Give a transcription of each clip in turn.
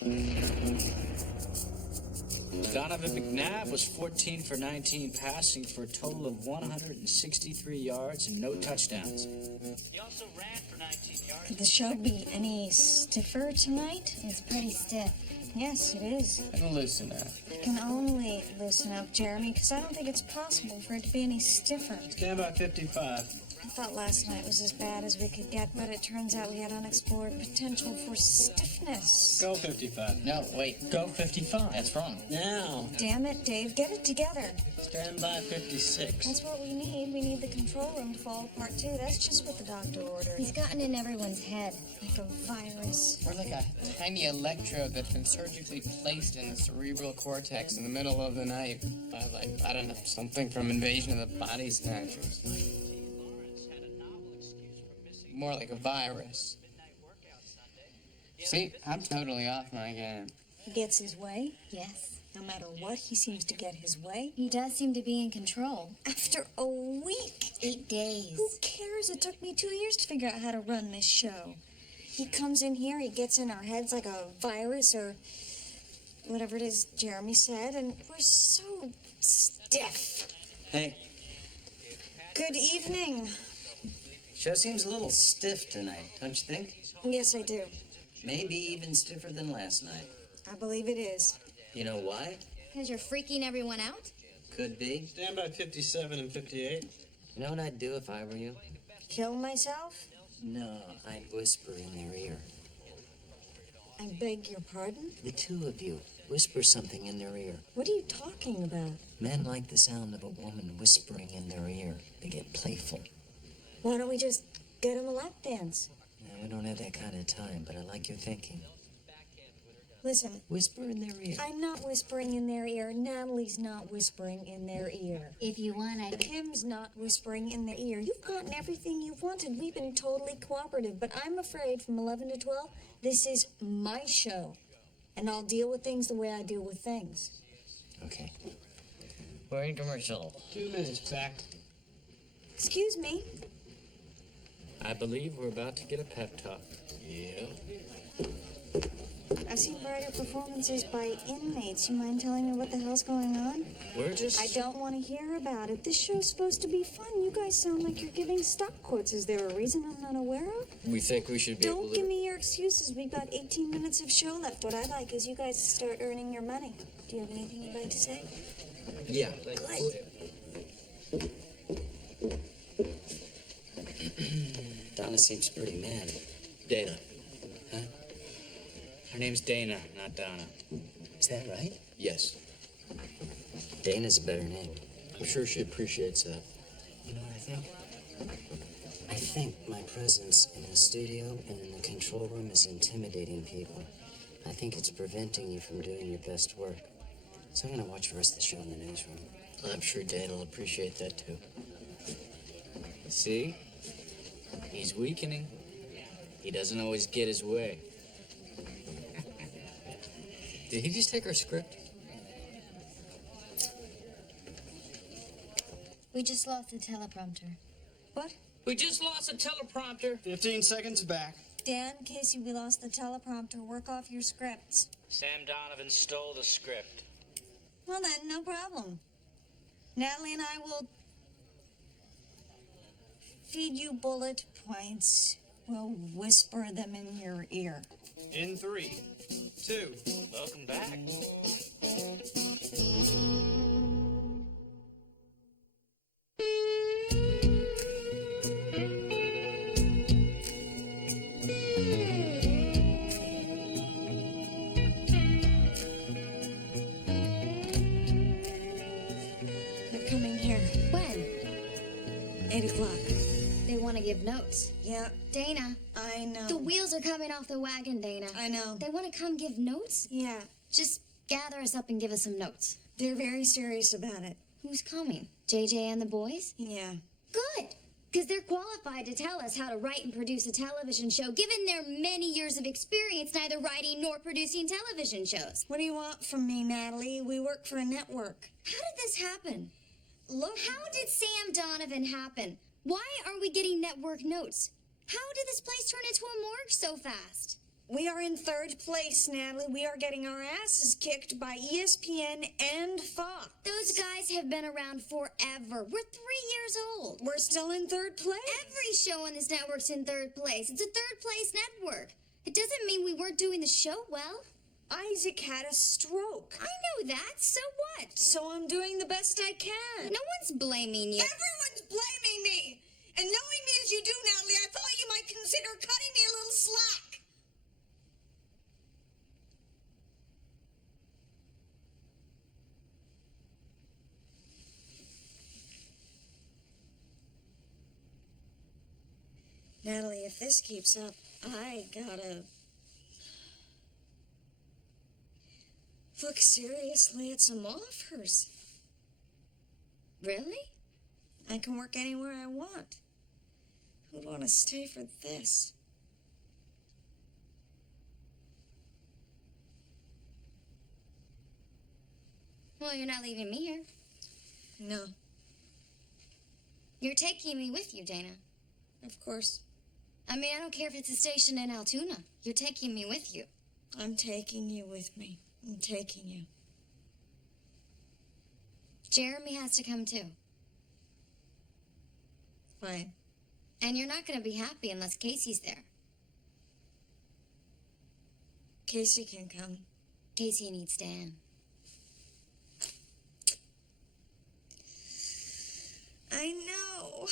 Donovan McNabb was 14 for 19 passing for a total of 163 yards and no touchdowns. He also ran for 19 yards. Could the show be any stiffer tonight? It's pretty stiff. Yes, it is. It'll loosen up. It can only loosen up, Jeremy, because I don't think it's possible for it to be any stiffer. Stand by 55. I thought last night was as bad as we could get, but it turns out we had unexplored potential for stiffness. Go 55. No, wait. Go 55. That's wrong. Now. Damn it, Dave, get it together. Stand by 56. That's what we need. We need the control room to fall apart, too. That's just what the doctor ordered. He's gotten in everyone's head. Like a virus. Or like a tiny electrode that's been surgically placed in the cerebral cortex in the middle of the night by, like, I don't know, something from Invasion of the Body Snatchers. More like a virus. See, I'm totally off my game. He gets his way. Yes. No matter what, he seems to get his way. He does seem to be in control. After a week. 8 days. Who cares? It took me 2 years to figure out how to run this show. He comes in here, he gets in our heads like a virus or whatever it is Jeremy said, and we're so stiff. Hey, Good evening. show seems a little stiff tonight, don't you think? Yes, I do. Maybe even stiffer than last night. I believe it is. You know why? Because you're freaking everyone out? Could be. Stand by 57 and 58. You know what I'd do if I were you? Kill myself? No, I'd whisper in their ear. I beg your pardon? The two of you. Whisper something in their ear. What are you talking about? Men like the sound of a woman whispering in their ear. They get playful. Why don't we just get him a lap dance? Now, we don't have that kind of time, but I like your thinking. Listen, Whisper in their ear. I'm not whispering in their ear. Natalie's not whispering in their ear. If you want, Kim's not whispering in their ear. You've gotten everything you've wanted. We've been totally cooperative, but I'm afraid from 11 to 12, this is my show. And I'll deal with things the way I deal with things. Okay. We're in commercial. 2 minutes back. Excuse me. I believe we're about to get a pep talk. Yeah. I've seen brighter performances by inmates. You mind telling me what the hell's going on? We're just... I don't want to hear about it. This show's supposed to be fun. You guys sound like you're giving stock quotes. Is there a reason I'm not aware of? We think we should be able Don't to... give me your excuses. We've got 18 minutes of show left. What I'd like is you guys to start earning your money. Do you have anything you'd like to say? Yeah. Good. Donna seems pretty mad. Dana. Huh? Her name's Dana, not Donna. Is that right? Yes. Dana's a better name. I'm sure she appreciates that. You know what I think? I think my presence in the studio and in the control room is intimidating people. I think it's preventing you from doing your best work. So I'm going to watch the rest of the show in the newsroom. I'm sure Dan will appreciate that, too. See? He's weakening. He doesn't always get his way. Did he just take our script? we just lost the teleprompter. What? We just lost a teleprompter. 15 seconds back. Dan, Casey, we lost the teleprompter. Work off your scripts. Sam Donovan stole the script. Well then, no problem. Natalie and I will feed you bullet points. We'll whisper them in your ear. In 3, 2. Welcome back. They're coming here. When? 8 o'clock. They want to give notes. Yeah, Dana, I know. the wheels are coming off the wagon, Dana. I know. They want to come give notes? Yeah, Just gather us up and give us some notes. they're very serious about it. Who's coming? JJ and the boys? Yeah. Good, because they're qualified to tell us how to write and produce a television show, given their many years of experience neither writing nor producing television shows. What do you want from me, Natalie? We work for a network. How did this happen? Look, how did Sam Donovan happen? Why aren't we getting network notes? How did this place turn into a morgue so fast? We are in third place, Natalie. We are getting our asses kicked by ESPN and Fox. Those guys have been around forever. We're 3 years old. We're still in third place. Every show on this network's in third place. It's a third place network. It doesn't mean we weren't doing the show well. Isaac had a stroke. I know that. So what? So I'm doing the best I can. No one's blaming you. Everyone's blaming me. And knowing me as you do, Natalie, I thought you might consider cutting me a little slack. Natalie, if this keeps up, I gotta look seriously at some offers. Really? I can work anywhere I want. Who'd want to stay for this? Well, you're not leaving me here. No, You're taking me with you, Dana. of course. I mean, I don't care if it's a station in Altoona. You're taking me with you. I'm taking you with me. I'm taking you. Jeremy has to come too. Fine. And you're not going to be happy unless Casey's there. Casey can come. Casey needs Dan. I know.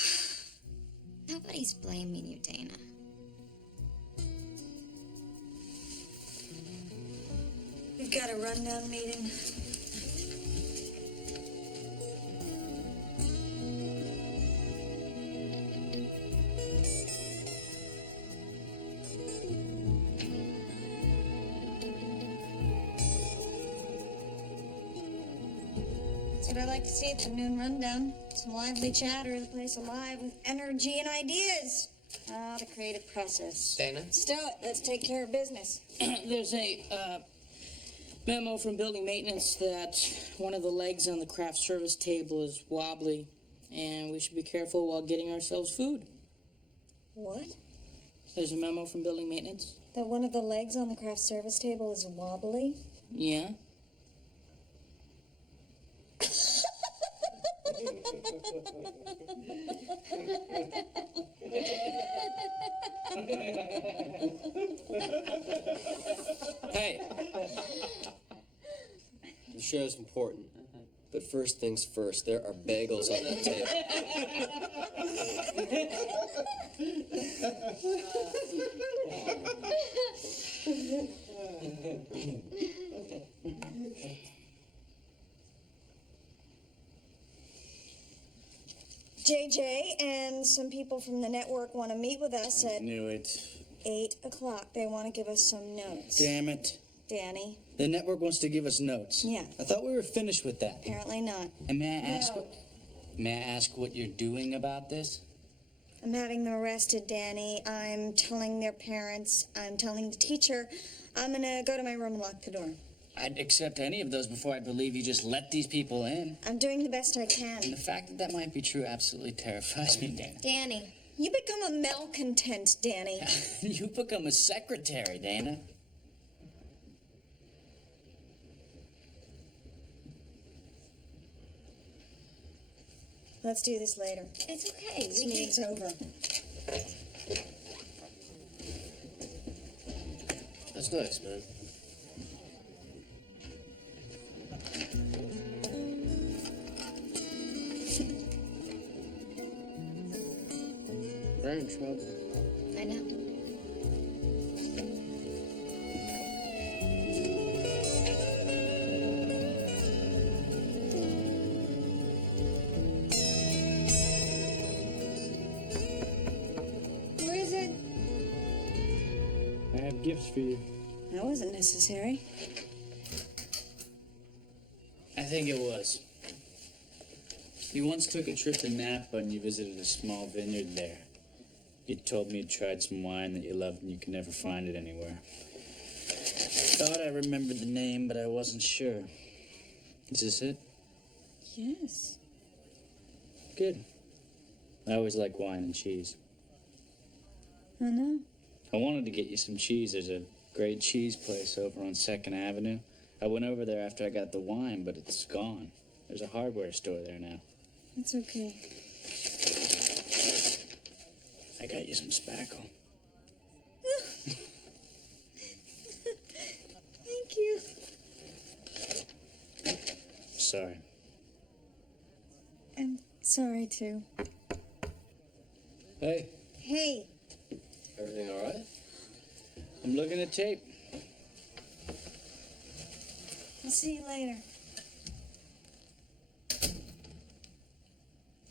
Nobody's blaming you, Dana. We've got a rundown meeting. That's what I like to see at the noon rundown. Some lively chatter, the place alive with energy and ideas. Ah, the creative process. Dana? Stow it. Let's take care of business. There's a memo from building maintenance that one of the legs on the craft service table is wobbly, and we should be careful while getting ourselves food. What? There's a memo from building maintenance. That one of the legs on the craft service table is wobbly? Yeah. Hey! The show's important. But first things first, there are bagels on that table. JJ and some people from the network want to meet with us at Knew it. 8 o'clock. They want to give us some notes. Damn it. Danny, The network wants to give us notes. Yeah. I thought we were finished with that. apparently not. And may I ask what you're doing about this? I'm having them arrested, Danny. I'm telling their parents. I'm telling the teacher. I'm going to go to my room and lock the door. I'd accept any of those before I believe you just let these people in. I'm doing the best I And can. the fact that that might be true absolutely terrifies me, Dana. Danny. You become a malcontent, Danny. You become a secretary, Dana. Let's do this later. It's okay. This We can... meeting's over. That's nice, man. We're in trouble. I know. Where is it? I have gifts for you. That wasn't necessary. I think it was. You once took a trip to Napa and you visited a small vineyard there. You told me you tried some wine that you loved and you could never find it anywhere. Thought I remembered the name, but I wasn't sure. Is this it? Yes. Good. I always like wine and cheese. I know. I wanted to get you some cheese. There's a Great cheese place over on 2nd Avenue. I went over there after I got the wine, but it's gone. There's a hardware store there now. It's okay. I got you some spackle. Thank you. Sorry. I'm sorry, too. Hey, Hey, everything all right? I'm looking at tape. I'll see you later.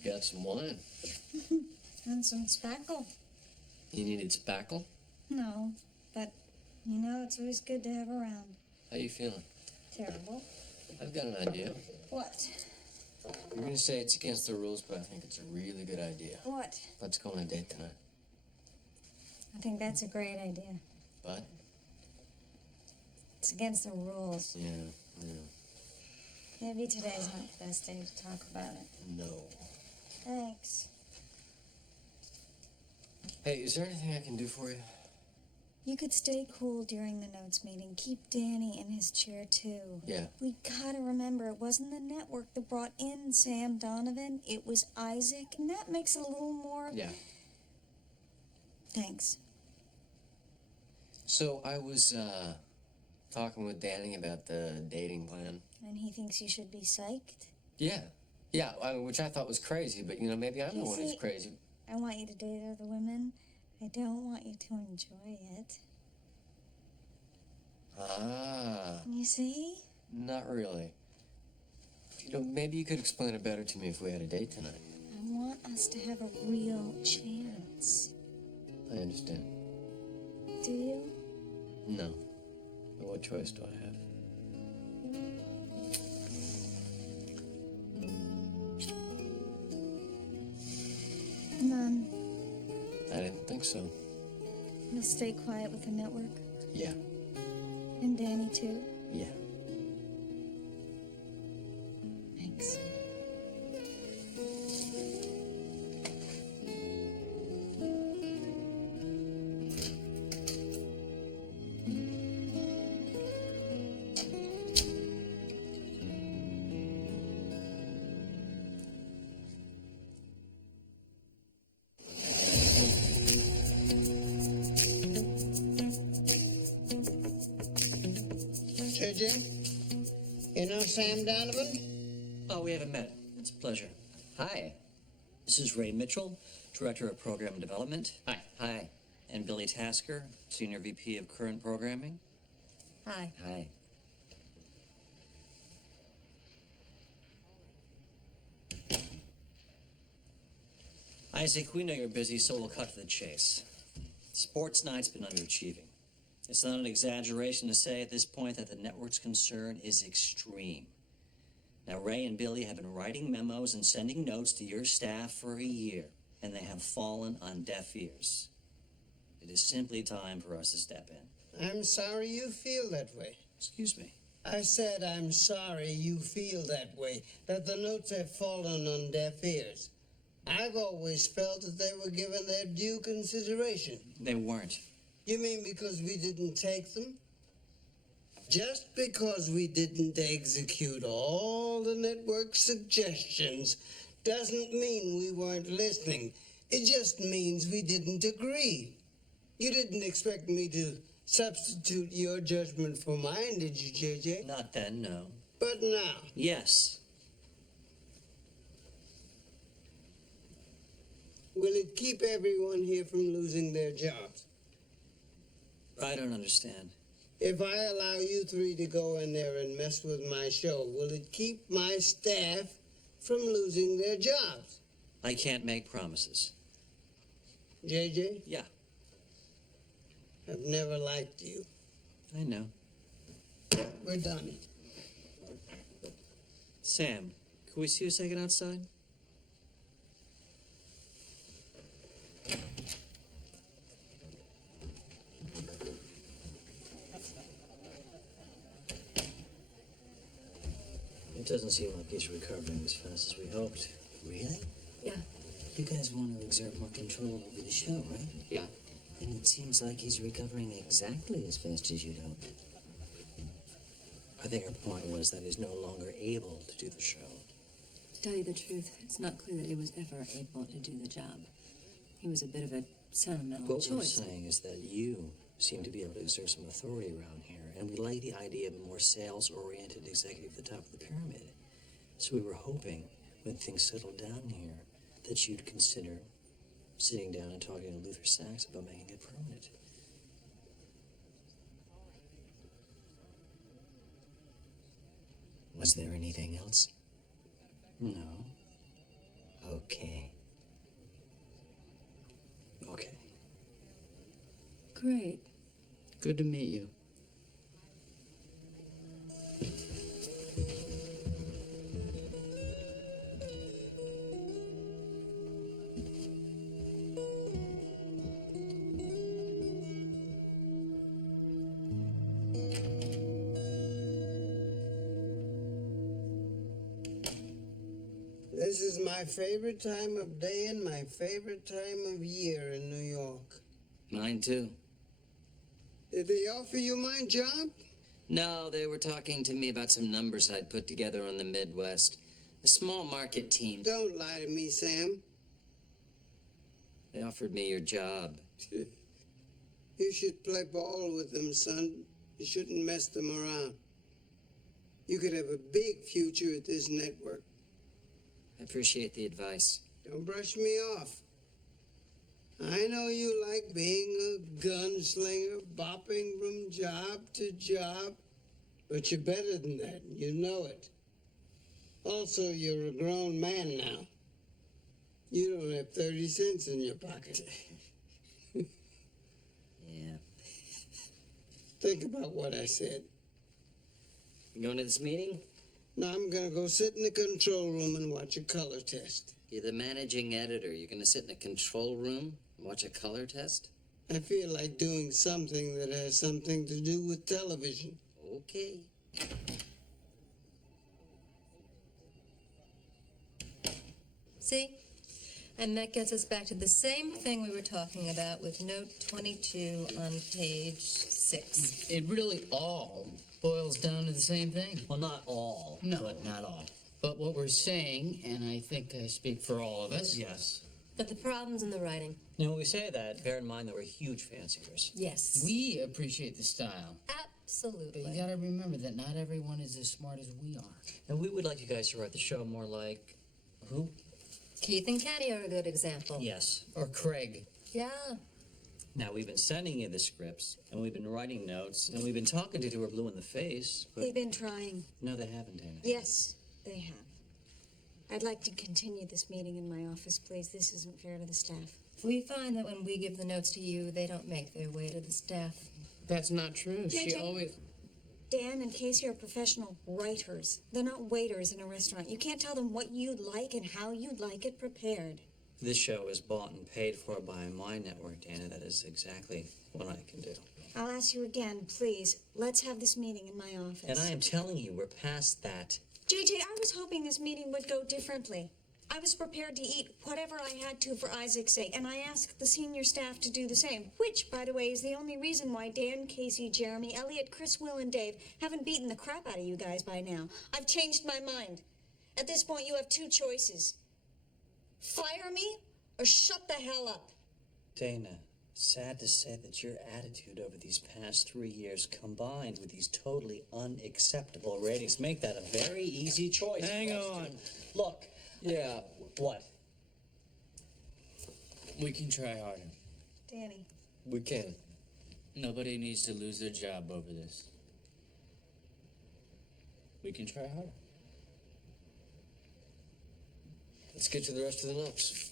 Got some wine. And some spackle. You needed spackle? No, but, you know, it's always good to have around. How you feeling? Terrible. I've got an idea. What? You're gonna say it's against the rules, but I think it's a really good idea. What? Let's go on a date tonight. I think that's a great idea. But? It's against the rules. Yeah. Maybe today's not the best day to talk about it. No. Thanks. Hey, is there anything I can do for you? You could stay cool during the notes meeting. Keep Danny in his chair, too. Yeah. We gotta remember, it wasn't the network that brought in Sam Donovan. It was Isaac, and that makes it a little more... Yeah. Thanks. So I was, talking with Danny about the dating plan. And he thinks you should be psyched? Yeah. Yeah, which I thought was crazy, but, you know, maybe I'm the one who's see- crazy. I want you to date other women. I don't want you to enjoy it. Ah, You see? not really. You know, maybe you could explain it better to me if we had a date tonight. I want us to have a real chance. I understand. Do you? No. But what choice do I have? None. I didn't think so. You'll stay quiet with the network? Yeah. And Danny, too? Yeah. Thanks. JJ, you know Sam Donovan? Oh, we haven't met. It's a pleasure. Hi. This is Ray Mitchell, Director of Program Development. Hi. Hi. And Billy Tasker, Senior VP of Current Programming. Hi. Hi. Isaac, we know you're busy, so we'll cut to the chase. Sports night's been underachieving. It's not an exaggeration to say at this point that the network's concern is extreme. Now, Ray and Billy have been writing memos and sending notes to your staff for a year, and they have fallen on deaf ears. It is simply time for us to step in. I'm sorry you feel that way. Excuse me. I said I'm sorry you feel that way, that the notes have fallen on deaf ears. I've always felt that they were given their due consideration. They weren't. You mean because we didn't take them? Just because we didn't execute all the network's suggestions doesn't mean we weren't listening. It just means we didn't agree. You didn't expect me to substitute your judgment for mine, did you, JJ? Not then, no. But now, Yes. will it keep everyone here from losing their jobs? I don't understand. If I allow you three to go in there and mess with my show, will it keep my staff from losing their jobs? I can't make promises. JJ, Yeah, I've never liked you. I know. We're done. Sam, can we see you a second outside? It doesn't seem like he's recovering as fast as we hoped. Really? Yeah. You guys want to exert more control over the show, right? Yeah. And it seems like he's recovering exactly as fast as you'd hope. I think her point was that he's no longer able to do the show. To tell you the truth, it's not clear that he was ever able to do the job. He was a bit of a sentimental What we're choice. saying is that you seem to be able to exert some authority around here, and we like the idea of a more sales-oriented executive at the top of the pyramid. So we were hoping, when things settled down here, that you'd consider sitting down and talking to Luther Sachs about making it permanent. Was there anything else? No. Okay. Okay. Great. Good to meet you. This is my favorite time of day and my favorite time of year in New York. Mine too. Did they offer you my job? No, they were talking to me about some numbers I'd put together on the Midwest. A small market team. Don't lie to me, Sam. They offered me your job. You should play ball with them, son. You shouldn't mess them around. You could have a big future at this network. I appreciate the advice. Don't brush me off. I know you like being a gunslinger, bopping from job to job, but you're better than that, and you know it. Also, you're a grown man now. You don't have 30 cents in your pocket. Yeah. Think about what I said. You going to this meeting? Now I'm gonna go sit in the control room and watch a color test. You're the managing editor. You're going to sit in a control room and watch a color test? I feel like doing something that has something to do with television. Okay. See? And that gets us back to the same thing we were talking about with note 22 on page 6. It really all boils down to the same thing. Well, not all. No. But not all. But what we're saying, and I think I speak for all of us, Yes. But the problem's in the writing. Now, when we say that, bear in mind that we're huge fanciers. Yes. we appreciate the style. But Absolutely. you gotta remember that not everyone is as smart as we are. And we would like you guys to write the show more like... Who? Keith and Kenny are a good example. Yes. Or Craig. Yeah. Now, we've been sending you the scripts, and we've been writing notes, and we've been talking to her blue in the face, but... They've been trying. No, they haven't, Dana. Yes, they have. I'd like to continue this meeting in my office, please. This isn't fair to the staff. We find that when we give the notes to you, they don't make their way to the staff. That's not true. She JJ. always... Dan and Casey are professional writers. They're not waiters in a restaurant. You can't tell them what you'd like and how you'd like it prepared. This show is bought and paid for by my network, Dana. That is exactly what I can do. I'll ask you again, please. Let's have this meeting in my office. And I am telling you, we're past that. JJ, I was hoping this meeting would go differently. I was prepared to eat whatever I had to for Isaac's sake, and I asked the senior staff to do the same, which, by the way, is the only reason why Dan, Casey, Jeremy, Elliot, Chris, Will, and Dave haven't beaten the crap out of you guys by now. I've changed my mind. At this point, you have two choices. Fire me or shut the hell up. Dana, sad to say that your attitude over these past 3 years, combined with these totally unacceptable ratings, make that a very easy choice. Hang on. Look, yeah, what? We can try harder. Danny. We can. Nobody needs to lose their job over this. We can try harder. Let's get to the rest of the notes.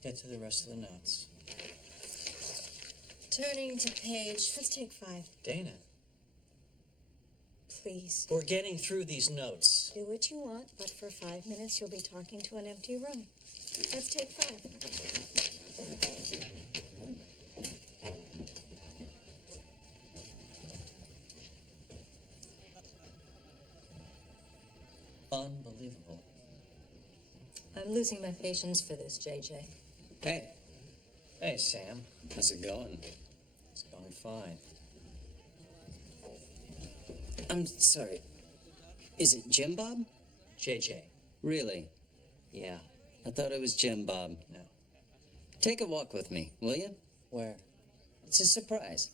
Get to the rest of the notes. Turning to page, let's take 5. Dana, Please. we're getting through these notes. Do what you want, but for 5 minutes you'll be talking to an empty room. Let's take 5. Unbelievable. I'm losing my patience for this, JJ. Hey. Hey, Sam. How's it going? It's going fine. I'm sorry. Is it Jim Bob? JJ. Really? Yeah. I thought it was Jim Bob. No. Take a walk with me, will you? Where? It's a surprise.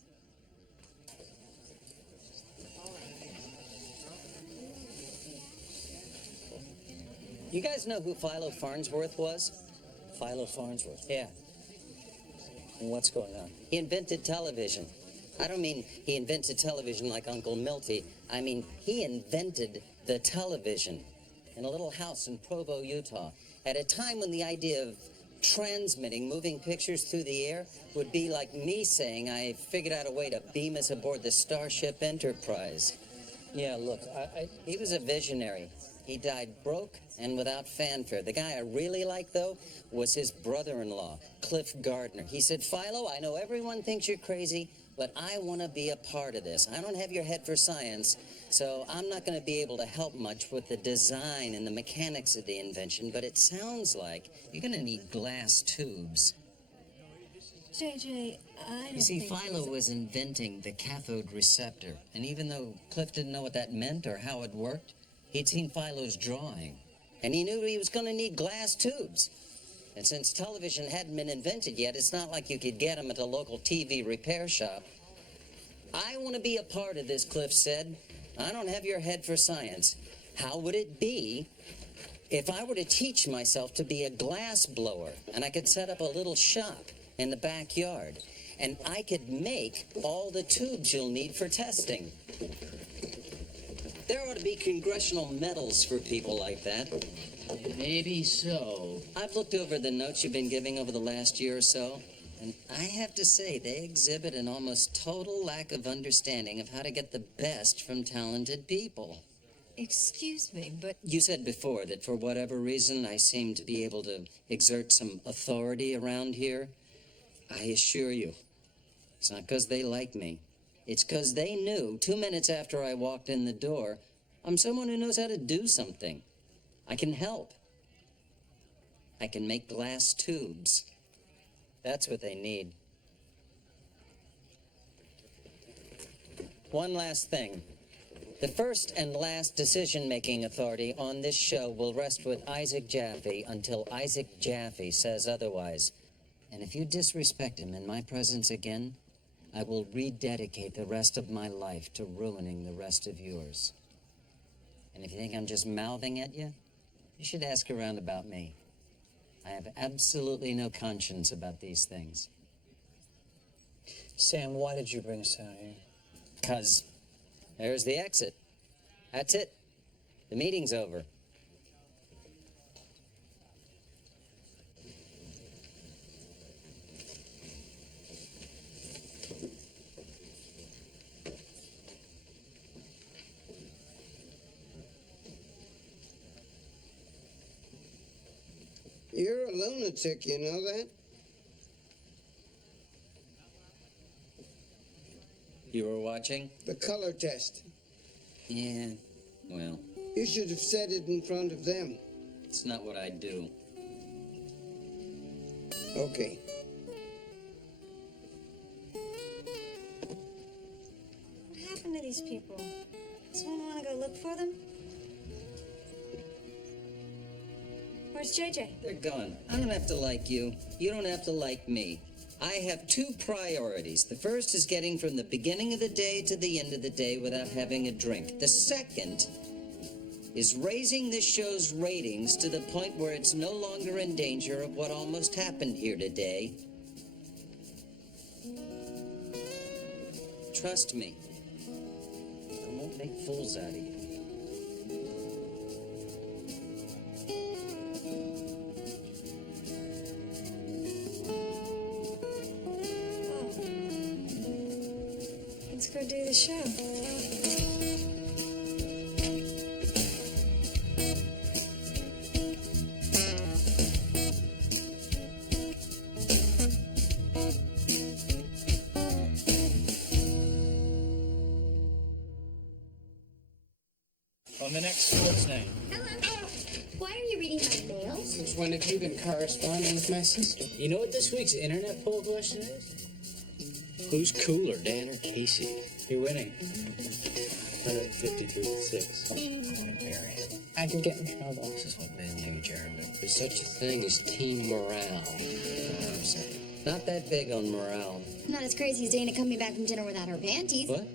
You guys know who Philo Farnsworth was? Philo Farnsworth. Yeah. And what's going on? He invented television. I don't mean he invented television like Uncle Milty. I mean, he invented the television in a little house in Provo, Utah, at a time when the idea of transmitting moving pictures through the air would be like me saying I figured out a way to beam us aboard the Starship Enterprise. Yeah, look, He was a visionary. He died broke and without fanfare. The guy I really liked, though, was his brother-in-law, Cliff Gardner. He said, Philo, I know everyone thinks you're crazy, but I want to be a part of this. I don't have your head for science, so I'm not going to be able to help much with the design and the mechanics of the invention, but it sounds like you're going to need glass tubes. JJ, I don't You see, think Philo was inventing the cathode receptor, and even though Cliff didn't know what that meant or how it worked, he'd seen Philo's drawing, and he knew he was going to need glass tubes. And since television hadn't been invented yet, it's not like you could get them at a local TV repair shop. I want to be a part of this, Cliff said. I don't have your head for science. How would it be if I were to teach myself to be a glass blower, and I could set up a little shop in the backyard, and I could make all the tubes you'll need for testing? There ought to be congressional medals for people like that. Maybe so. I've looked over the notes you've been giving over the last year or so, and I have to say they exhibit an almost total lack of understanding of how to get the best from talented people. Excuse me, but You said before that for whatever reason I seem to be able to exert some authority around here. I assure you, it's not because they like me. It's because they knew 2 minutes after I walked in the door, I'm someone who knows how to do something. I can help. I can make glass tubes. That's what they need. One last thing. The first and last decision-making authority on this show will rest with Isaac Jaffe until Isaac Jaffe says otherwise. And if you disrespect him in my presence again, I will rededicate the rest of my life to ruining the rest of yours. And if you think I'm just mouthing at you, you should ask around about me. I have absolutely no conscience about these things. Sam, why did you bring us out here? 'Cause there's the exit. That's it. The meeting's over. You're a lunatic, you know that? You were watching? The color test. Yeah, well, You should have said it in front of them. it's not what I do. Okay. What happened to these people? Someone want to go look for them? Where's JJ? They're gone. I don't have to like you. You don't have to like me. I have two priorities. The first is getting from the beginning of the day to the end of the day without having a drink. The second is raising this show's ratings to the point where it's no longer in danger of what almost happened here today. Trust me. I won't make fools out of you. Let's go do the show. On the next sports night. Hello. Why are you reading my mail? Since when have you been corresponding with my sister? You know what this week's internet poll question is? Who's cooler, Dan or Casey? You're winning. 153 to 6. I can get in trouble. This is what men do, Jeremy. There's such a thing as team morale. You know what I'm saying? Not that big on morale. Not as crazy as Dana coming back from dinner without her panties. What?